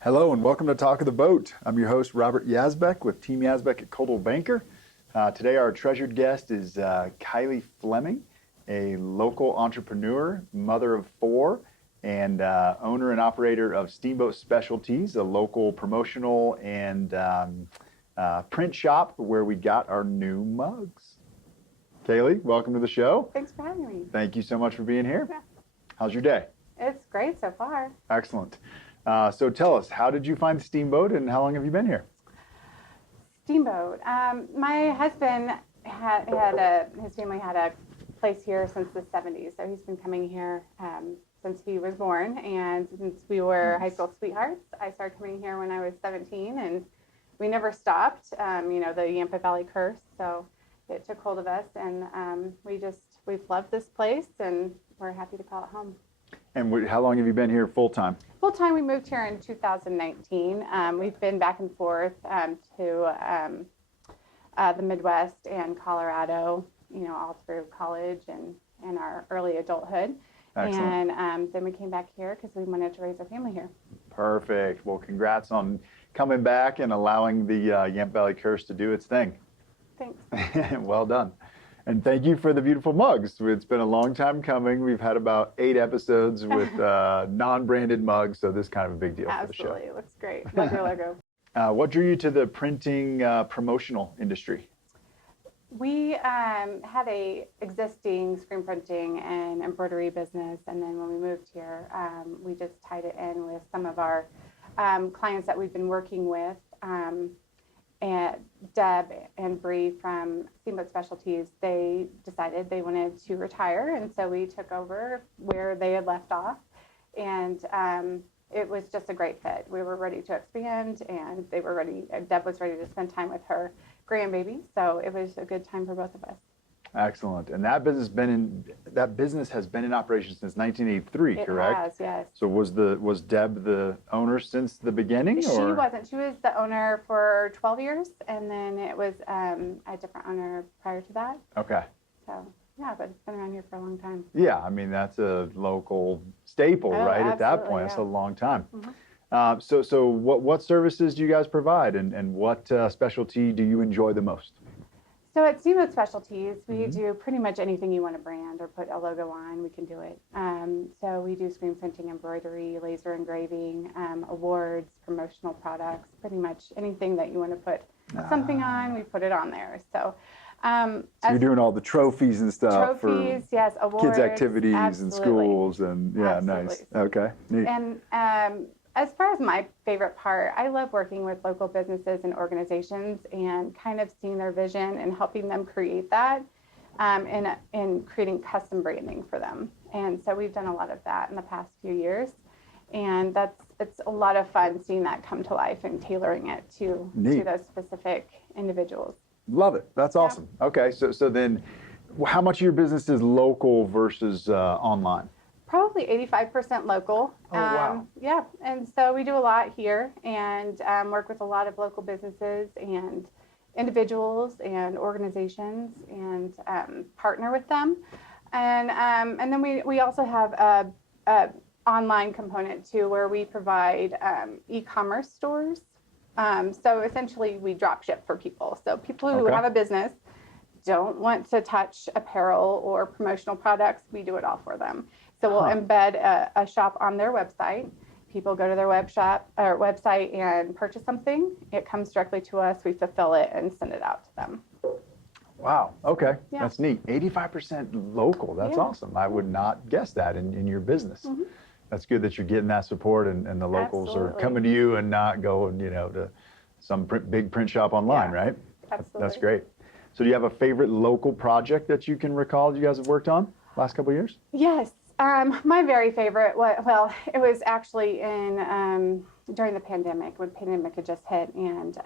Hello and welcome to Talk of the Boat. I'm your host, Robert Yazbeck with Team Yazbeck at Coldwell Banker. Today our treasured guest is Kailey Fleming, a local entrepreneur, mother of four, and owner and operator of Steamboat Specialties, a local promotional and print shop where we got our new mugs. Kailey, welcome to the show. Thanks for having me. Thank you so much for being here. Yeah. How's your day? It's great so far. Excellent. So tell us, how did you find the Steamboat and how long have you been here? Steamboat. My husband his family had a place here since the 70s, so he's been coming here since he was born, and since we were high school sweethearts, I started coming here when I was 17, and we never stopped, the Yampa Valley curse, so it took hold of us, and we've loved this place, and we're happy to call it home. And how long have you been here full time? Full time, we moved here in 2019. We've been back and forth to the Midwest and Colorado, all through college and our early adulthood. Excellent. And then we came back here because we wanted to raise our family here. Perfect. Well, congrats on coming back and allowing the Yampa Valley curse to do its thing. Thanks. Well done. And thank you for the beautiful mugs. It's been a long time coming. We've had about 8 episodes with non-branded mugs, so this is kind of a big deal for the show. Absolutely. It looks great. Love your logo. What drew you to the printing promotional industry? We had a existing screen printing and embroidery business, and then when we moved here, we just tied it in with some of our clients that we've been working with. And Deb and Bree from Steamboat Specialties, they decided they wanted to retire, and so we took over where they had left off, and it was just a great fit. We were ready to expand, and Deb was ready to spend time with her grandbaby, so it was a good time for both of us. Excellent. And that business has been in operation since 1983, correct? It has, yes. So was Deb the owner since the beginning? She wasn't. She was the owner for 12 years, and then it was a different owner prior to that. Okay. So, yeah, but it's been around here for a long time. Yeah, I mean, that's a local staple, right? At that point, yeah. That's a long time. Mm-hmm. So what services do you guys provide, and what specialty do you enjoy the most? So at Steamboat Specialties, we do pretty much anything you want to brand or put a logo on, we can do it. So we do screen printing, embroidery, laser engraving, awards, promotional products, pretty much anything that you want to put something on, we put it on there. So, you're doing all the trophies and stuff trophies, for yes, awards, kids' activities and absolutely. schools, and yeah, Absolutely. Nice. Okay, neat. And as far as my favorite part, I love working with local businesses and organizations and kind of seeing their vision and helping them create that and creating custom branding for them. And so we've done a lot of that in the past few years. And it's a lot of fun seeing that come to life and tailoring it to those specific individuals. Love it. That's awesome. Yeah. Okay, so then how much of your business is local versus online? Probably 85% local. Oh, wow. Yeah, and so we do a lot here and work with a lot of local businesses and individuals and organizations and partner with them. And then we also have a online component too, where we provide e-commerce stores. So essentially we drop ship for people. So people who have a business don't want to touch apparel or promotional products, we do it all for them. So we'll embed a shop on their website. People go to their website and purchase something. It comes directly to us. We fulfill it and send it out to them. Wow. Okay. Yeah. That's neat. 85% local. That's awesome. I would not guess that in your business. Mm-hmm. That's good that you're getting that support and the locals are coming to you and not going, to some big print shop online, right? Absolutely. That's great. So do you have a favorite local project that you can recall you guys have worked on last couple of years? Yes. My very favorite, it was actually during the pandemic, when pandemic had just hit, and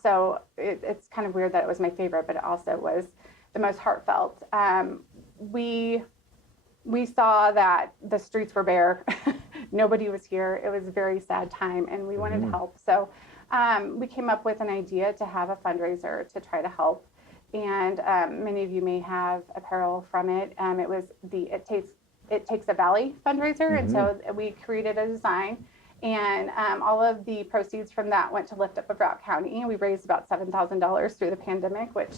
so it's kind of weird that it was my favorite, but it also was the most heartfelt. We saw that the streets were bare, nobody was here. It was a very sad time, and we wanted to help. So we came up with an idea to have a fundraiser to try to help. And many of you may have apparel from it. It was the It Takes a Valley fundraiser, and so we created a design And all of the proceeds from that went to lift up of Routt County. And we raised about $7,000 through the pandemic, which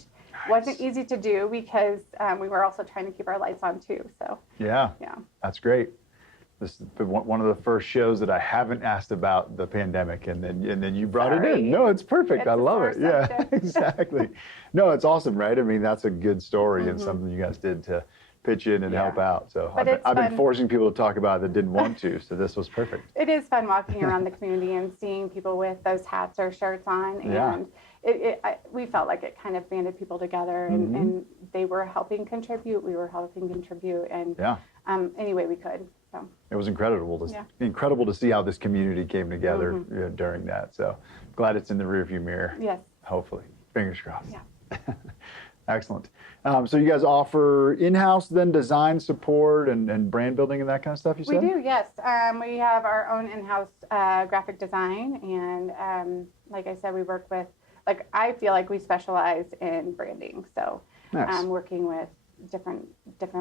wasn't easy to do because we were also trying to keep our lights on too. So Yeah, yeah, that's great. This is one of the first shows that I haven't asked about the pandemic, and then you brought it Sorry. in. No, it's perfect. It's I a love sore it. Yeah, subject. exactly. No, it's awesome, right? I mean, that's a good story and something you guys did to pitch in and Yeah. help out. So But I've been fun. forcing people to talk about it that didn't want to. So this was perfect. It is fun walking around the community and seeing people with those hats or shirts on. Yeah. And we felt like it kind of banded people together, and they were helping contribute. We were helping contribute, and Yeah. any way we could. So It was incredible to see how this community came together during that. So glad it's in the rearview mirror. yes, Hopefully, fingers crossed. yeah. Excellent. So you guys offer in-house then design support and brand building and that kind of stuff, you We said? do, yes. We have our own in-house graphic design, and like I said, we work with, I feel like we specialize in branding. So Nice. working with different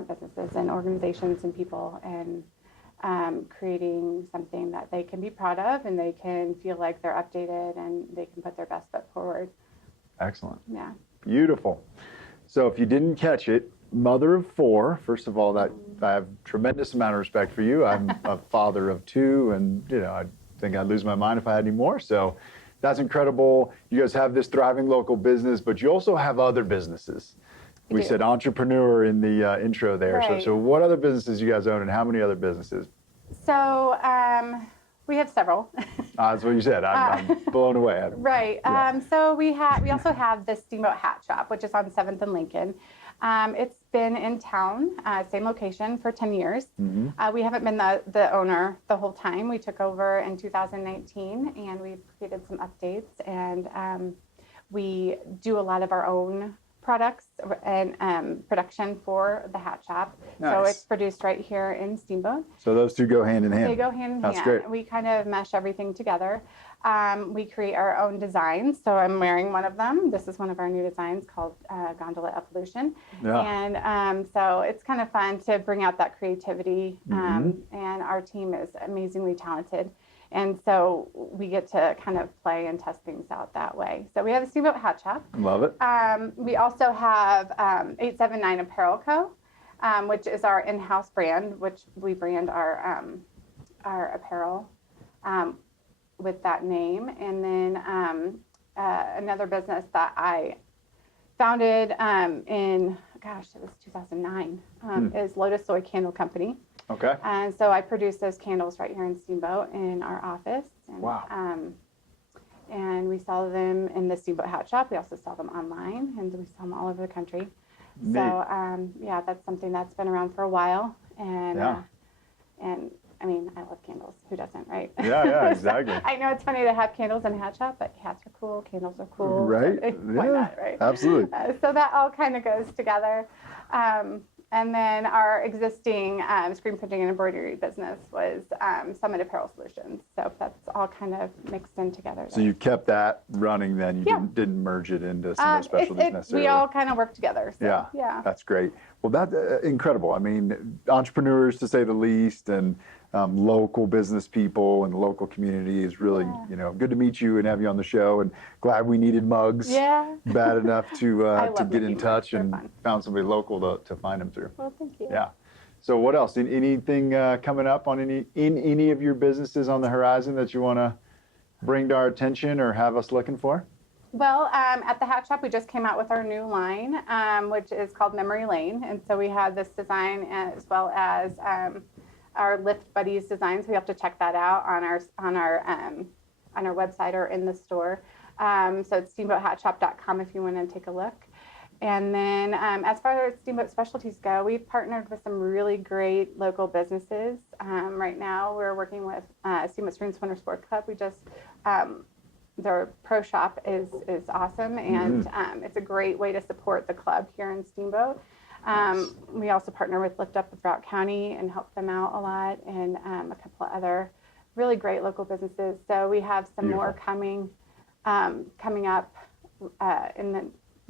businesses and organizations and people, and creating something that they can be proud of, and they can feel like they're updated, and they can put their best foot forward. Excellent. Yeah. Beautiful. So if you didn't catch it, mother of four, first of all, that I have tremendous amount of respect for you. I'm a father of two, and I think I'd lose my mind if I had any more. So that's incredible. You guys have this thriving local business, but you also have other businesses. We do. said entrepreneur in the intro there. Right. So what other businesses you guys own, and how many other businesses? So we have several. That's what you said. I'm blown away. Right. Yeah. So we also have the Steamboat Hat Shop, which is on 7th and Lincoln. It's been in town, same location, for 10 years. We haven't been the owner the whole time. We took over in 2019, and we've created some updates, and we do a lot of our own products and production for the hat shop. So Nice. it's produced right here in Steamboat. So those two go hand in hand. They go hand in That's hand. great. We kind of mesh everything together. We create our own designs. So I'm wearing one of them. This is one of our new designs called Gondola Evolution. Yeah. And so it's kind of fun to bring out that creativity. And our team is amazingly talented. And so we get to kind of play and test things out that way. So we have a Steamboat Hat Shop. Love it. We also have 879 Apparel Co., which is our in-house brand, which we brand our apparel with that name. And then another business that I founded it was 2009, is Lotus Soy Candle Company. Okay. And so I produce those candles right here in Steamboat in our office. And, Wow. And we sell them in the Steamboat Hat Shop. We also sell them online, and we sell them all over the country. Neat. So that's something that's been around for a while. And Yeah. and I mean, I love candles. Who doesn't, right? Yeah, exactly. I know it's funny to have candles in a hat shop, but hats are cool, candles are cool. Right? Why Yeah, not, right? absolutely. So that all kind of goes together. And then our existing screen printing and embroidery business was Summit Apparel Solutions. So that's all kind of mixed in together. So you kept that running then, you Yeah. didn't merge it into some specialties necessarily. we all kind of work together. So, yeah. That's great. Well, that's incredible. I mean, entrepreneurs to say the least, and local business people and the local community is really, good to meet you and have you on the show, and glad we needed mugs Yeah. bad enough to love get in making touch mugs. They're and fun. found somebody local to find them through. Well, thank you. Yeah. So what else? Anything coming up on any of your businesses on the horizon that you want to bring to our attention or have us looking for? Well, at the hat shop, we just came out with our new line, which is called Memory Lane. And so we have this design as well as our Lift Buddies designs. We have to check that out on our website or in the store. So it's steamboathatshop.com if you want to take a look. And then as far as Steamboat Specialties go, we've partnered with some really great local businesses. Right now, we're working with Steamboat Springs Winter Sport Club. We just their pro shop is awesome, and it's a great way to support the club here in Steamboat. We also partner with Lift Up of Routt County and help them out a lot, and a couple of other really great local businesses. So we have some more coming up in the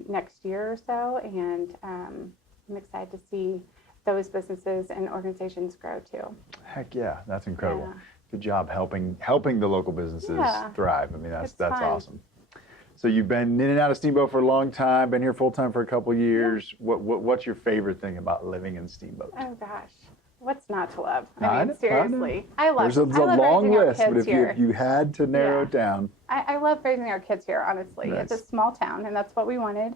next year or so, and I'm excited to see those businesses and organizations grow too. Heck yeah, that's incredible. Yeah. Good job helping the local businesses thrive. I mean, that's fun. awesome. So you've been in and out of Steamboat for a long time, been here full time for a couple of years. What's your favorite thing about living in Steamboat? Oh gosh, what's not to love? I I mean, know. seriously, I love. There's a I love long raising our list, but kids if you had to narrow it down. I love raising our kids here. Honestly, Nice. it's a small town, and that's what we wanted.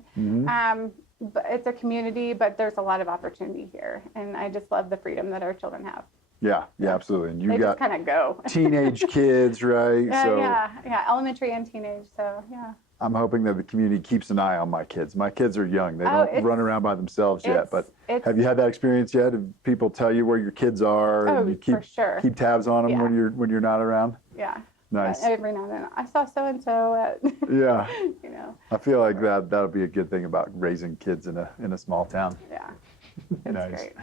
But it's a community, but there's a lot of opportunity here, and I just love the freedom that our children have. Yeah, absolutely. And you They got just kind of go. teenage kids, right? Yeah, elementary and teenage. So yeah. I'm hoping that the community keeps an eye on my kids. My kids are young; they don't it's- run around by themselves yet. But it's- have you had that experience yet? Have people tell you where your kids are, Oh, and you keep for sure. keep tabs on them Yeah. when you're not around? Yeah. Nice. Every now and then, I saw so and so at. Yeah. You know. I feel like that'll be a good thing about raising kids in a small town. Yeah. It's Nice. great.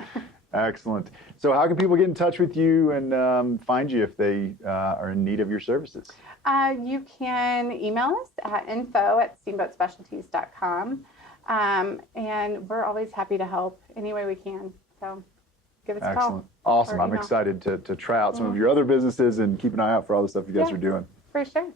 Excellent. So how can people get in touch with you and find you if they are in need of your services? You can email us at info@steamboatspecialties.com. And we're always happy to help any way we can. So give us a call. Excellent. Awesome. or I'm email. excited to try out some of your other businesses and keep an eye out for all the stuff you guys Yeah. are doing. For sure.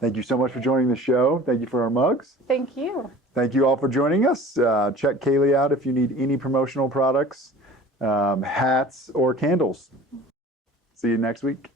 Thank you so much for joining the show. Thank you for our mugs. Thank you. Thank you all for joining us. Check Kailey out if you need any promotional products, hats, or candles. See you next week.